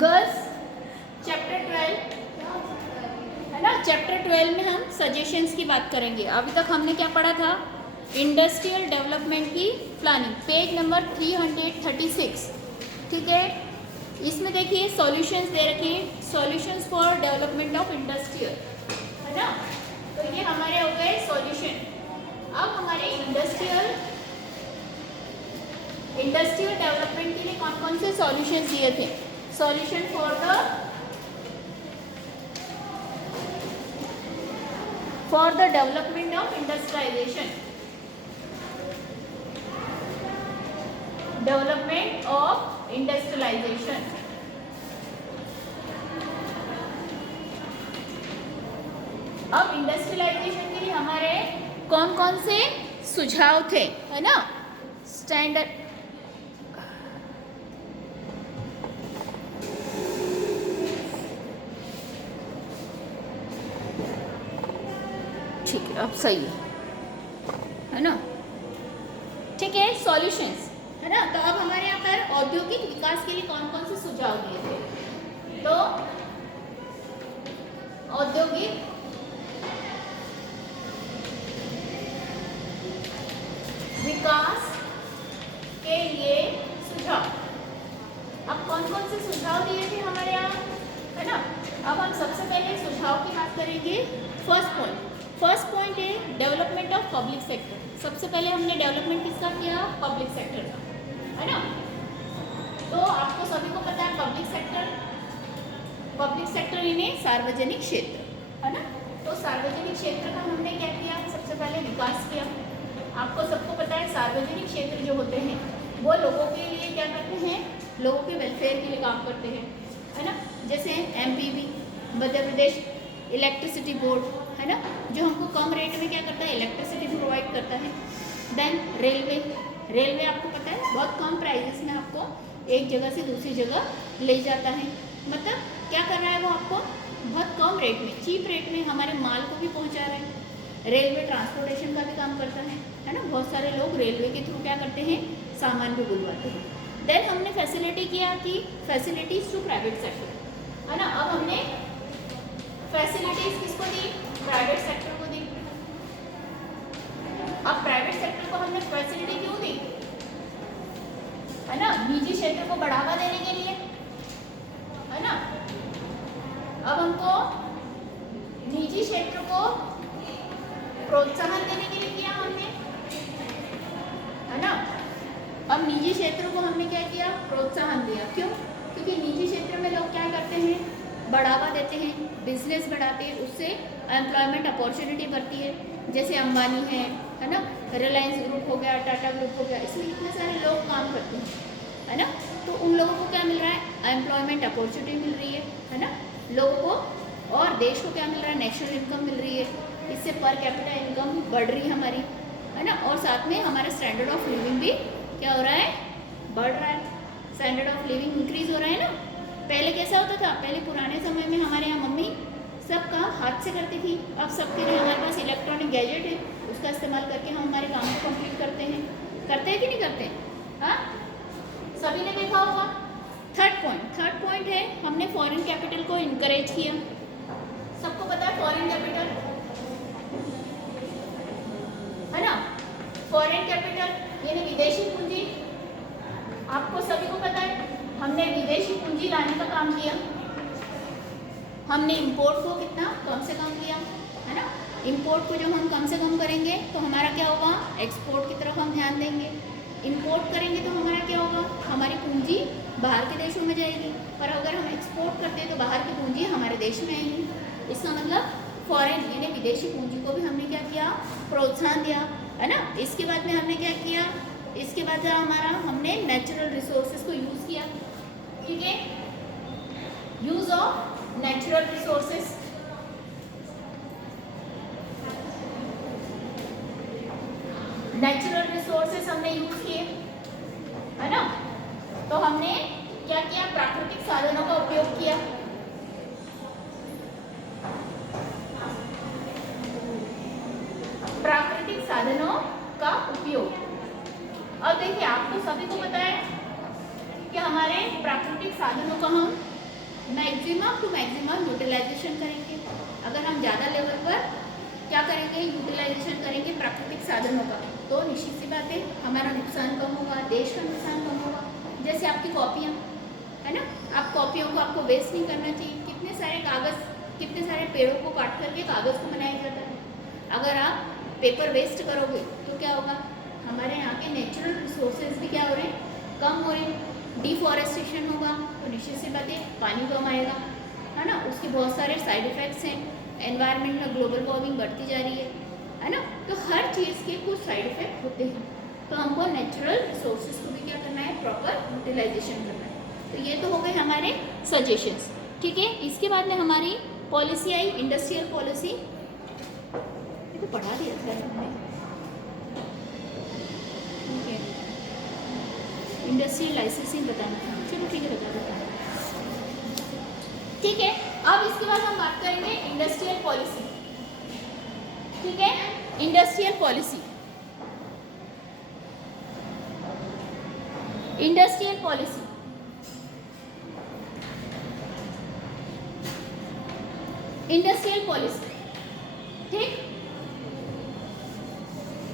Girls chapter 12 है ना। Chapter 12 में हम सजेशंस की बात करेंगे। अभी तक हमने क्या पढ़ा था, इंडस्ट्रियल डेवलपमेंट की प्लानिंग, पेज नंबर 336। ठीक है, इसमें देखिए सॉल्यूशंस दे रखे हैं, solutions for development of industrial, है ना। तो ये हमारे हो गए सॉल्यूशन। अब हमारे इंडस्ट्रियल डेवलपमेंट के लिए कौन कौन से सॉल्यूशंस दिए थे। Solution for the development of industrialisation, development of industrialisation. अब इंडस्ट्रियलाइजेशन के लिए हमारे कौन कौन से सुझाव थे, है ना। स्टैंडर्ड, ठीक है, अब सही है ना। ठीक है, सॉल्यूशंस, है ना। तो अब हमारे यहाँ पर औद्योगिक विकास के लिए कौन कौन से सुझाव दिए थे। तो औद्योगिक विकास के लिए सुझाव, अब कौन कौन से सुझाव दिए थे हमारे यहाँ, है ना। अब हम सबसे पहले सुझाव की बात करेंगे। फर्स्ट पॉइंट है डेवलपमेंट ऑफ पब्लिक सेक्टर। सबसे पहले हमने डेवलपमेंट किसका किया, पब्लिक सेक्टर का, है ना। तो आपको सभी को पता है पब्लिक सेक्टर इन्हें सार्वजनिक क्षेत्र, है ना। तो सार्वजनिक क्षेत्र का हमने क्या किया, सबसे पहले विकास किया। आपको सबको पता है सार्वजनिक क्षेत्र जो होते हैं वो लोगों के लिए क्या करते हैं, लोगों के वेलफेयर के लिए काम करते हैं, है ना। जैसे MPB, Madhya Pradesh electricity board, है ना, जो हमको कम रेट में क्या करता है, इलेक्ट्रिसिटी प्रोवाइड करता है। देन रेलवे आपको पता है बहुत कम प्राइजेस में आपको एक जगह से दूसरी जगह ले जाता है। मतलब क्या कर रहा है वो, आपको बहुत कम रेट में, चीप रेट में हमारे माल को भी पहुंचा रहा है। रेलवे ट्रांसपोर्टेशन का भी काम करता है ना। बहुत सारे लोग रेलवे के थ्रू क्या करते हैं, सामान भी बुलवाते हैं। देन हमने फैसिलिटी किया कि फैसिलिटीज टू प्राइवेट सेक्टर, है ना। अब हमने फैसिलिटीज किसको दी, प्राइवेट सेक्टर को दी। अब प्राइवेट सेक्टर को हमने फैसिलिटी क्यों दी, है ना, निजी क्षेत्र को बढ़ावा देने के लिए, है ना। अब हमको निजी क्षेत्र को प्रोत्साहन देने के लिए किया हमने, है ना। अब निजी क्षेत्र को हमने क्या किया, प्रोत्साहन दिया। क्यों, क्योंकि निजी क्षेत्र में लोग क्या करते हैं, बढ़ावा देते हैं, बिजनेस बढ़ाते हैं, उससे एम्प्लॉयमेंट अपॉर्चुनिटी बढ़ती है। जैसे अंबानी है ना, रिलायंस ग्रुप हो गया, टाटा ग्रुप हो गया, इसमें इतने सारे लोग काम करते हैं, है ना। तो उन लोगों को क्या मिल रहा है, एम्प्लॉयमेंट अपॉर्चुनिटी मिल रही है ना लोगों को। और देश को क्या मिल रहा है, नेशनल इनकम मिल रही है। इससे पर कैपिटा इनकम बढ़ रही है हमारी, है ना। और साथ में हमारा स्टैंडर्ड ऑफ लिविंग भी क्या हो रहा है, बढ़ रहा है। स्टैंडर्ड ऑफ लिविंग इंक्रीज हो रहा है ना। पहले कैसा होता था, पहले पुराने समय में हमारे यहाँ मम्मी सब काम हाथ से करती थी। अब सबके लिए हमारे पास इलेक्ट्रॉनिक गैजेट है, उसका इस्तेमाल करके हम हमारे काम को कंप्लीट करते हैं कि नहीं करते हैं, हाँ, सभी ने देखा होगा। थर्ड पॉइंट है हमने फॉरेन कैपिटल को इनकरेज किया। सबको पता है फॉरेन कैपिटल, है ना। फॉरेन कैपिटल यानी विदेशी पूंजी, आपको सभी को पता है हमने विदेशी पूंजी लाने का काम किया। हमने इंपोर्ट को कितना कम से कम किया, है ना। इंपोर्ट को जब हम कम से कम करेंगे तो हमारा क्या होगा, एक्सपोर्ट की तरफ हम ध्यान देंगे। इंपोर्ट करेंगे तो हमारा क्या होगा, हमारी पूंजी बाहर के देशों में जाएगी। पर अगर हम एक्सपोर्ट करते हैं तो बाहर की पूंजी हमारे देश में आएगी। इसका मतलब फॉरेन यानी विदेशी पूंजी को भी हमने क्या किया, प्रोत्साहन दिया, है ना। इसके बाद में हमने क्या किया, इसके बाद हमारा हमने नेचुरल रिसोर्सेज को यूज़ किया। ठीक है, use of natural resources. Natural resources हमने यूज किए, है ना। तो हमने क्या किया, प्राकृतिक साधनों का उपयोग किया। प्राकृतिक साधनों का उपयोग। अब देखिए आपको सभी को पता है कि हमारे प्राकृतिक साधनों का हम मैक्सिमम टू मैक्सिमम यूटिलाइजेशन करेंगे। अगर हम ज़्यादा लेवल पर क्या करेंगे, यूटिलाइजेशन करेंगे प्राकृतिक साधनों का, तो निश्चित सी बात है हमारा नुकसान कम होगा, देश का नुकसान कम होगा। जैसे आपकी कॉपियाँ है ना, आप कॉपियों को आपको वेस्ट नहीं करना चाहिए। कितने सारे कागज़, कितने सारे पेड़ों को काट करके कागज़ को बनाया जाता है। अगर आप पेपर वेस्ट करोगे तो क्या होगा, हमारे यहाँ के नेचुरल रिसोर्सेज भी क्या हो रहे हैं, कम हो रहे हैं। डिफॉरेस्टेशन होगा तो निश्चित सी बात है पानी कम आएगा, है ना। उसके बहुत सारे साइड इफ़ेक्ट्स हैं, एनवायरनमेंट में ग्लोबल वार्मिंग बढ़ती जा रही है ना। तो हर चीज़ के कुछ साइड इफ़ेक्ट होते हैं, तो हमको नेचुरल रिसोर्सेज को भी क्या करना है, प्रॉपर यूटिलाइजेशन करना है। तो ये तो हो गए हमारे सजेशंस, ठीक है। इसके बाद में हमारी पॉलिसी आई, इंडस्ट्रियल पॉलिसी। ये तो पढ़ा दिया था हमने, ठीक है। इंडस्ट्रियल लाइसेंसिंग बताना था, चलो ठीक है बता देता हूँ, ठीक है। अब इसके बाद हम बात करेंगे इंडस्ट्रियल पॉलिसी, ठीक है। Industrial policy, industrial policy, industrial policy, ठीक।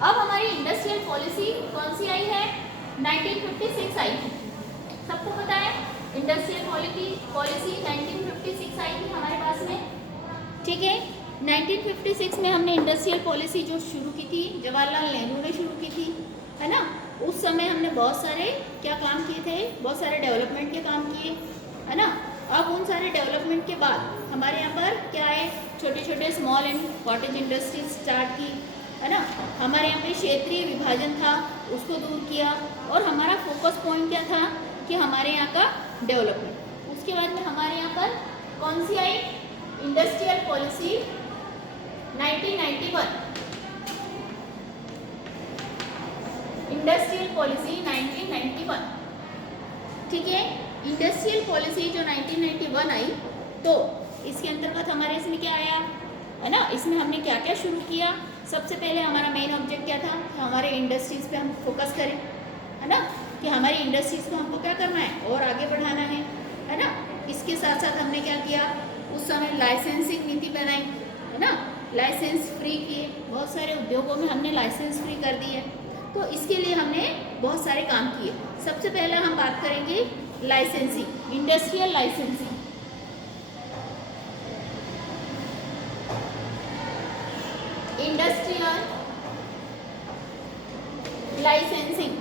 अब हमारी इंडस्ट्रियल पॉलिसी कौन सी आई है, 1956 आई थी, सबको पता है। इंडस्ट्रियल पॉलिसी 1956 आई थी हमारे पास में, ठीक है। 1956 में हमने इंडस्ट्रियल पॉलिसी जो शुरू की थी, जवाहरलाल नेहरू ने शुरू की थी, है ना। उस समय हमने बहुत सारे क्या काम किए थे, बहुत सारे डेवलपमेंट के काम किए, है ना। अब उन सारे डेवलपमेंट के बाद हमारे यहाँ पर क्या है, छोटे छोटे small and cottage industries start की, है ना। हमारे यहाँ पे क्षेत्रीय विभाजन था, उसको दूर किया, और हमारा फोकस पॉइंट क्या था कि हमारे यहाँ का डेवलपमेंट। उसके बाद में हमारे यहाँ पर कौन सी आई, इंडस्ट्रियल पॉलिसी 1991, इंडस्ट्रियल पॉलिसी 1991, ठीक है। इंडस्ट्रियल पॉलिसी जो 1991 आई, तो इसके अंतर्गत हमारे इसमें क्या आया, है ना। इसमें हमने क्या क्या शुरू किया। सबसे पहले हमारा मेन ऑब्जेक्ट क्या था, हमारे इंडस्ट्रीज़ पे हम फोकस करें, है ना, कि हमारी इंडस्ट्रीज़ को हमको क्या करना है और आगे बढ़ाना है ना। इसके साथ साथ हमने क्या किया, उस समय लाइसेंसिंग नीति बनाई, है ना। लाइसेंस फ्री किए, बहुत सारे उद्योगों में हमने लाइसेंस फ्री कर दी है। तो इसके लिए हमने बहुत सारे काम किए। सबसे पहले हम बात करेंगे licensing, industrial licensing. Industrial licensing,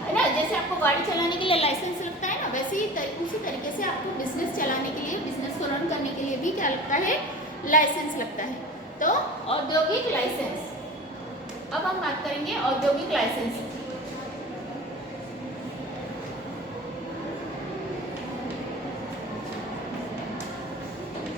है ना। जैसे आपको गाड़ी चलाने के लिए लाइसेंस लगता है ना, वैसे ही उसी तरीके से आपको बिजनेस चलाने के लिए, बिजनेस को रन करने के लिए भी क्या लगता है, लाइसेंस लगता है। तो औद्योगिक लाइसेंस, अब हम बात करेंगे औद्योगिक लाइसेंस,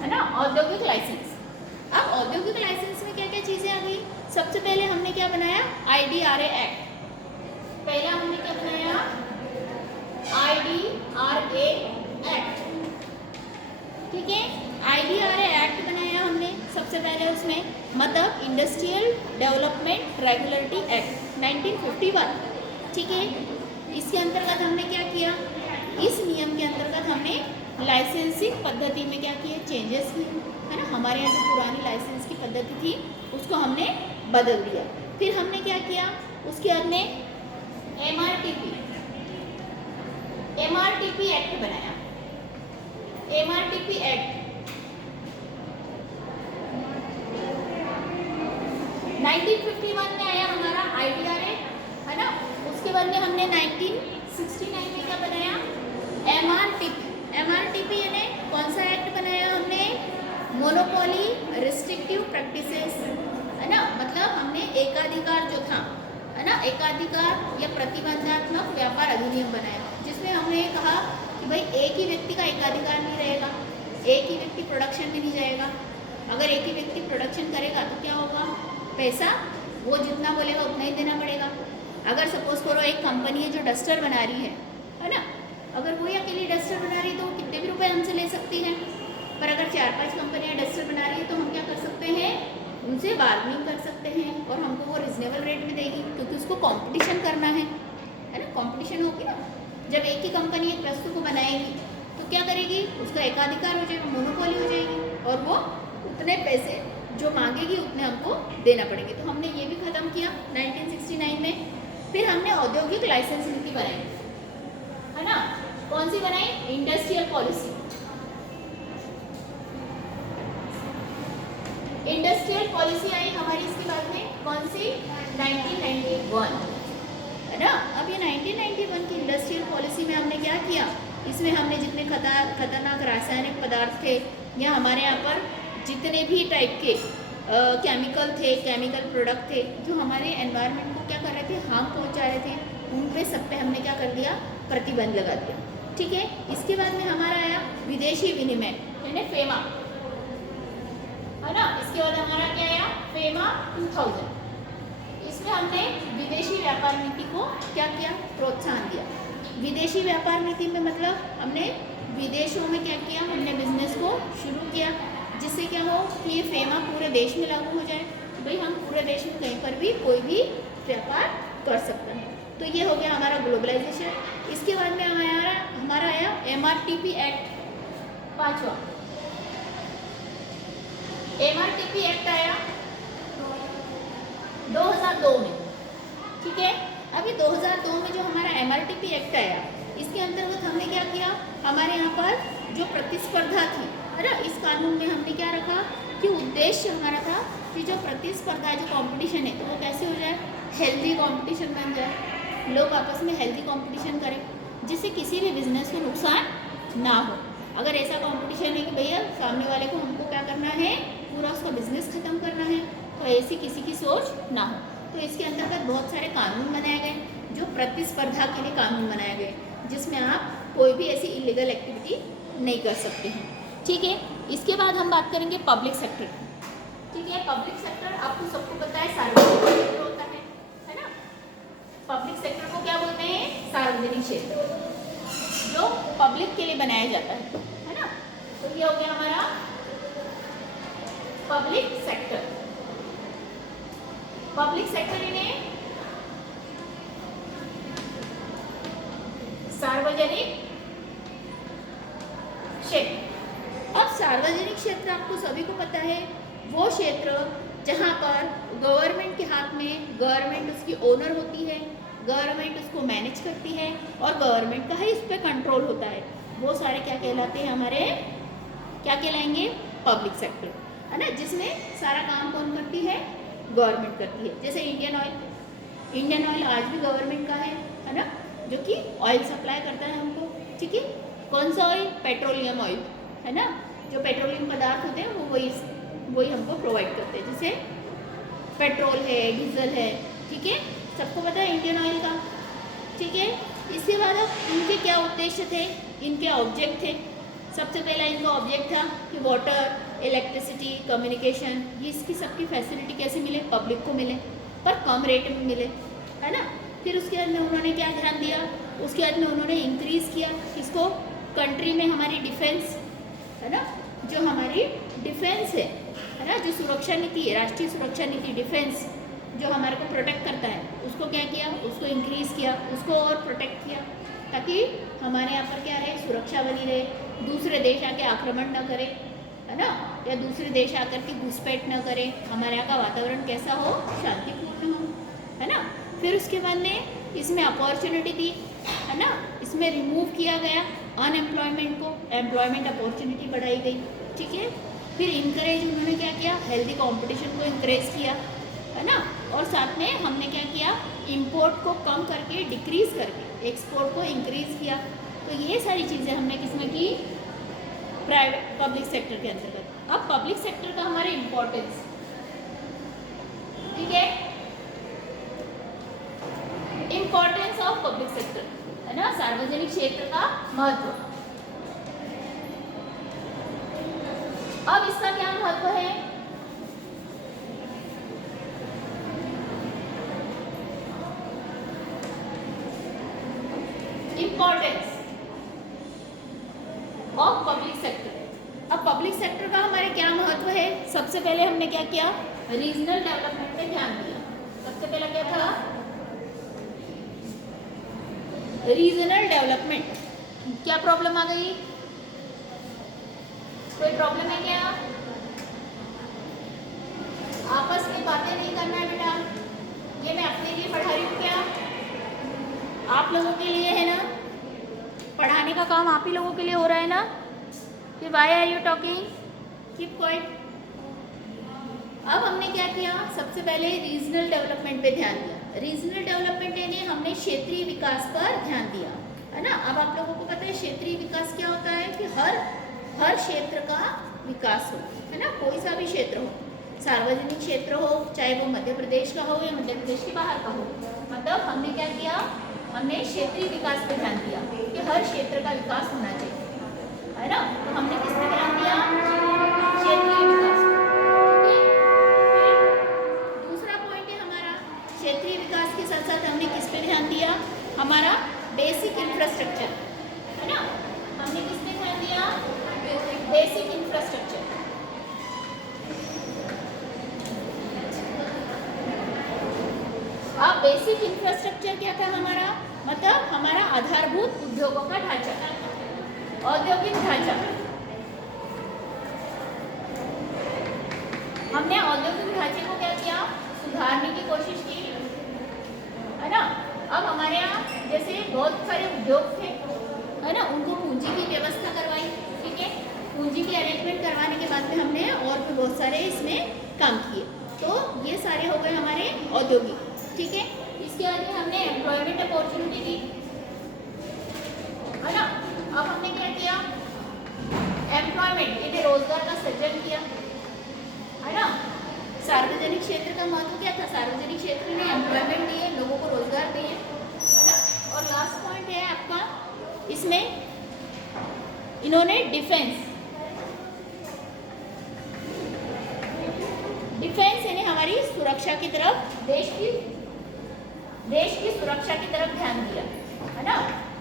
है ना। औद्योगिक लाइसेंस, अब औद्योगिक लाइसेंस में क्या क्या चीज़ें आ गई। सबसे पहले हमने क्या बनाया, IDRA एक्ट। पहला हमने क्या बनाया, IDRA एक्ट, ठीक है। IDRA एक्ट बनाया हमने सबसे पहले, उसमें मतलब इंडस्ट्रियल डेवलपमेंट रेगुलेटरी एक्ट 1951, ठीक है। इसके अंतर्गत हमने क्या किया, इस नियम के अंतर्गत हमने लाइसेंसिंग पद्धति में क्या किए, चेंजेस किए, है ना। हमारे यहाँ जो पुरानी लाइसेंस की पद्धति थी उसको हमने बदल दिया। फिर हमने क्या किया, उसके बाद में MRTP एक्ट बनाया। MRTP एक्ट 1951 में आया हमारा IDRA, है ना। उसके बाद में हमने 1969 में क्या बनाया, MRTP यानी कौन सा एक्ट बनाया हमने, मोनोपोली रिस्ट्रिक्टिव प्रैक्टिसेस, है ना। मतलब हमने एकाधिकार जो था, है ना, एकाधिकार या प्रतिबंधात्मक व्यापार अधिनियम बनाया, जिसमें हमने कहा कि भाई एक ही व्यक्ति का एकाधिकार नहीं रहेगा, एक ही व्यक्ति प्रोडक्शन में नहीं जाएगा। अगर एक ही व्यक्ति प्रोडक्शन करेगा तो क्या होगा, पैसा वो जितना बोलेगा उतना ही देना पड़ेगा। अगर सपोज करो एक कंपनी है जो डस्टर बना रही है ना, अगर वो अकेली डस्टर बना रही है तो वो कितने भी रुपए हमसे ले सकती है। पर अगर 4-5 कंपनियां डस्टर बना रही है तो हम क्या कर सकते हैं, उनसे बार्गेनिंग कर सकते हैं और हमको वो रिजनेबल रेट में उसको कंपटीशन करना है ना, कंपटीशन होगी ना। जब एक ही कंपनी एक वस्तु को बनाएगी तो क्या करेगी, उसका एकाधिकार हो जाएगा, मोनोपोली हो जाएगी, और वो उतने पैसे जो मांगेगी उतने हमको देना पड़ेंगे। तो हमने ये भी ख़त्म किया 1969 में। फिर हमने औद्योगिक लाइसेंस नीति बनाई, है ना। कौन सी बनाई, इंडस्ट्रियल पॉलिसी। इंडस्ट्रियल पॉलिसी आई हमारी इसके बाद में, कौन सी, 1991, है ना। अब ये 1991 की इंडस्ट्रियल पॉलिसी में हमने क्या किया, इसमें हमने जितने खतरनाक रासायनिक पदार्थ थे या हमारे यहाँ पर जितने भी टाइप के केमिकल थे, केमिकल प्रोडक्ट थे जो हमारे एनवायरनमेंट को क्या कर रहे थे, हार्म पहुँचा रहे थे, उन पे सब पे हमने क्या कर दिया, प्रतिबंध लगा दिया। ठीक है। इसके बाद में हमारा आया विदेशी विनिमय, यानी फेमा, है ना। इसके बाद हमारा क्या आया, फेमा 2000। इसमें हमने विदेशी व्यापार नीति को क्या किया, प्रोत्साहन दिया। विदेशी व्यापार नीति में मतलब हमने विदेशों में क्या किया, हमने बिजनेस को शुरू किया, जिससे क्या हो कि ये फेमा पूरे देश में लागू हो जाए, भाई हम पूरे देश में कहीं पर भी कोई भी व्यापार कर सकते हैं। तो ये हो गया हमारा ग्लोबलाइजेशन। इसके बाद में हमारा आया MRTP एक्ट, 5वां MRTP एक्ट आया 2002 में। ठीक है। अभी 2002 में जो हमारा MRTP एक्ट आया, इसके अंतर्गत हमने क्या किया, हमारे यहाँ पर जो प्रतिस्पर्धा थी, है ना, इस कानून में हमने क्या रखा कि उद्देश्य हमारा था कि जो प्रतिस्पर्धा है, जो कंपटीशन है, तो वो कैसे हो जाए, हेल्दी कंपटीशन बन जाए, लोग आपस में हेल्दी कंपटीशन करें, जिससे किसी भी बिजनेस को नुकसान ना हो। अगर ऐसा कंपटीशन है कि भैया सामने वाले को हमको क्या करना है, पूरा उसका बिजनेस खत्म करना है, तो ऐसी किसी की सोच ना हो। तो इसके अंतर्गत बहुत सारे कानून बनाए गए, जो प्रतिस्पर्धा के लिए कानून बनाए गए, जिसमें आप कोई भी ऐसी इलीगल एक्टिविटी नहीं कर सकते हैं। ठीक है। इसके बाद हम बात करेंगे पब्लिक सेक्टर। ठीक है। पब्लिक सेक्टर आपको सबको पता है सार्वजनिक क्षेत्र होता है ना। पब्लिक सेक्टर को क्या बोलते हैं, सार्वजनिक क्षेत्र, जो पब्लिक के लिए बनाया जाता है ना। तो ये हो गया हमारा पब्लिक सेक्टर। पब्लिक सेक्टर इन्हें सार्वजनिक क्षेत्र। अब सार्वजनिक क्षेत्र आपको सभी को पता है, वो क्षेत्र जहाँ पर गवर्नमेंट के हाथ में, गवर्नमेंट उसकी ओनर होती है, गवर्नमेंट उसको मैनेज करती है और गवर्नमेंट का ही इस पर कंट्रोल होता है, वो सारे क्या कहलाते हैं, हमारे क्या कहलाएंगे, पब्लिक सेक्टर, है ना। जिसमें सारा काम कौन करती है, गवर्नमेंट करती है। जैसे इंडियन ऑयल आज भी गवर्नमेंट का है ना, जो कि ऑयल सप्लाई करता है हमको। ठीक है। कौन सा ऑयल, पेट्रोलियम ऑयल, है ना। जो पेट्रोलियम पदार्थ होते हैं वो वही हमको प्रोवाइड करते हैं, जैसे पेट्रोल है, डीजल है। ठीक है। सबको पता है इंडियन ऑयल का। ठीक है। इसके बाद अब इनके क्या उद्देश्य थे, इनके ऑब्जेक्ट थे। सबसे पहला इनका ऑब्जेक्ट था कि वाटर, इलेक्ट्रिसिटी, कम्युनिकेशन, ये इसकी सबकी फैसिलिटी कैसे मिले, पब्लिक को मिले, पर कम रेट में मिले, है ना। फिर उसके बाद में उन्होंने क्या ध्यान दिया, उसके बाद में उन्होंने इंक्रीज़ किया किसको, कंट्री में हमारी डिफेंस, है ना, जो हमारी डिफेंस है ना, जो सुरक्षा नीति है, राष्ट्रीय सुरक्षा नीति, डिफेंस जो हमारे को प्रोटेक्ट करता है, उसको क्या किया, उसको इंक्रीज़ किया, उसको और प्रोटेक्ट किया, ताकि हमारे यहाँ पर क्या रहे, सुरक्षा बनी रहे, दूसरे देश आके आक्रमण न करे, है ना, या दूसरे देश आकर के घुसपैठ न करे, हमारे यहाँ का वातावरण कैसा हो, शांतिपूर्ण हो, है ना। फिर उसके बाद में इसमें अपॉर्चुनिटी दी, है ना, इसमें रिमूव किया गया अनएम्प्लॉयमेंट को, एम्प्लॉयमेंट अपॉर्चुनिटी बढ़ाई गई। ठीक है। फिर इंकरेज उन्होंने क्या किया, हेल्दी कंपटीशन को इंकरेज किया, है ना, और साथ में हमने क्या किया, इंपोर्ट को कम करके, डिक्रीज करके एक्सपोर्ट को इंक्रीज किया। तो ये सारी चीज़ें हमने किसमें की, प्राइवेट पब्लिक सेक्टर के अंतर्गत। अब पब्लिक सेक्टर का हमारे इम्पोर्टेंस, ठीक है, इम्पोर्टेंस ऑफ पब्लिक सेक्टर, है ना, सार्वजनिक क्षेत्र का महत्व। अब इसका क्या महत्व है, इम्पोर्टेंस ऑफ पब्लिक सेक्टर। अब पब्लिक सेक्टर का हमारे क्या महत्व है, सबसे पहले हमने क्या किया, रीजनल डेवलपमेंट पे ध्यान दिया। सबसे पहला क्या था, रीजनल डेवलपमेंट। क्या प्रॉब्लम आ गई? कोई प्रॉब्लम है क्या? आपस में बातें नहीं करना है बेटा, ये मैं अपने लिए पढ़ा रही हूँ क्या? आप लोगों के लिए है ना, पढ़ाने का काम आप ही लोगों के लिए हो रहा है ना। कि why are you talking, keep quiet. अब हमने क्या किया, सबसे पहले रीजनल डेवलपमेंट पे ध्यान दिया। रीजनल डेवलपमेंट यानी हमने क्षेत्रीय विकास पर ध्यान दिया, है ना। अब आप लोगों को पता है क्षेत्रीय विकास क्या होता है, कि हर क्षेत्र का विकास हो, है ना। कोई सा भी क्षेत्र हो, सार्वजनिक क्षेत्र हो, चाहे वो मध्य प्रदेश का हो या मध्य प्रदेश के बाहर का हो। मतलब हमने क्या किया, हमने क्षेत्रीय विकास पे ध्यान दिया कि हर क्षेत्र का विकास होना चाहिए, है ना। तो हमने किस पे ध्यान दिया, क्षेत्रीय विकास। दूसरा पॉइंट है हमारा, क्षेत्रीय विकास के साथ साथ हमने किस पे ध्यान दिया, हमारा बेसिक इंफ्रास्ट्रक्चर, है ना। हमने किस पे ध्यान दिया, बेसिक इंफ्रास्ट्रक्चर। अब बेसिक इंफ्रास्ट्रक्चर क्या था हमारा, मतलब हमारा आधारभूत उद्योगों का ढांचा, औद्योगिक ढांचा। हमने औद्योगिक ढांचे को क्या किया, सुधारने की कोशिश की, है ना। अब हमारे यहाँ जैसे बहुत सारे उद्योग थे, है ना, उनको पूंजी की व्यवस्था करवाई, ठीक है। पूंजी की अरेंजमेंट करवाने के बाद में हमने और भी बहुत सारे इसमें काम किए। तो ये सारे हो गए हमारे औद्योगिक, ठीक है। इसके आगे हमने एम्प्लॉयमेंट अपॉर्चुनिटी दी, है ना। अब हमने क्या किया, एम्प्लॉयमेंट यानी रोजगार का सृजन किया, है ना। सार्वजनिक क्षेत्र का महत्व क्या था, सार्वजनिक क्षेत्र ने एम्प्लॉयमेंट दिए, लोगों को रोजगार दिए, है ना। और लास्ट पॉइंट है आपका इसमें, इन्होंने डिफेंस यानी हमारी सुरक्षा की तरफ, देश की सुरक्षा की तरफ ध्यान दिया, है ना।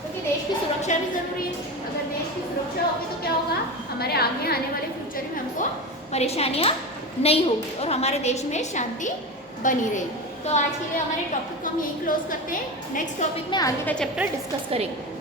क्योंकि देश की सुरक्षा भी जरूरी है। अगर देश की सुरक्षा होगी तो क्या होगा, हमारे आगे आने वाले फ्यूचर में हमको परेशानियां नहीं होगी और हमारे देश में शांति बनी रहेगी। तो आज के लिए हमारे टॉपिक को हम यही क्लोज करते हैं। नेक्स्ट टॉपिक में आगे का चैप्टर डिस्कस करेंगे।